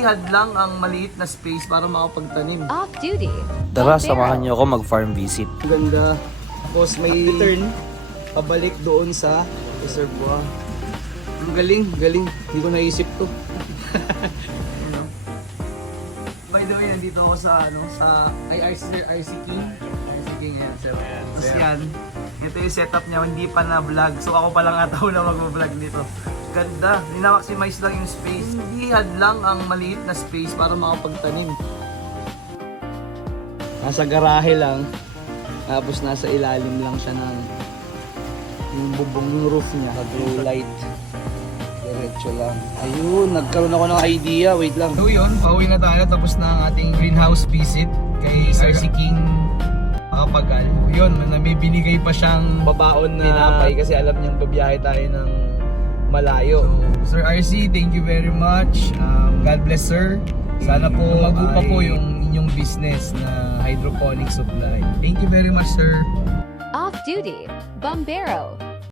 Hindi hadlang ang maliit na space para makapagtanim. Off-duty. Tara, samahan niyo ako mag-farm visit. Ganda. Tapos may turn pabalik doon sa reservoir. Ang galing, galing. Hindi ko naisip to. Ano? By the way, nandito ako sa RC King. RC King yan, sir. Tapos yan, ito yung setup niya, hindi pa na vlog. So ako pa lang ata na mag-vlog dito. Ganda, nina-maximize lang yung space. Hindi hadlang ang maliit na space para makapagtanim. Nasa garahe lang, tapos nasa ilalim lang siya ng yung bubong ng roof niya, blue light. Diretso lang. Ayun, nagkaroon ako ng idea. Wait lang. So yun, pauwi na tayo. Tapos na ang ating greenhouse visit kay RC King Makapagal. Yun, may binigay pa siyang babaon na tinapay kasi alam niyang babiyahe tayo ng malayo. So, Sir RC, thank you very much. God bless sir. Sana po lumago pa po yung inyong business na hydroponic supply. Thank you very much sir. Off-duty. Bombero.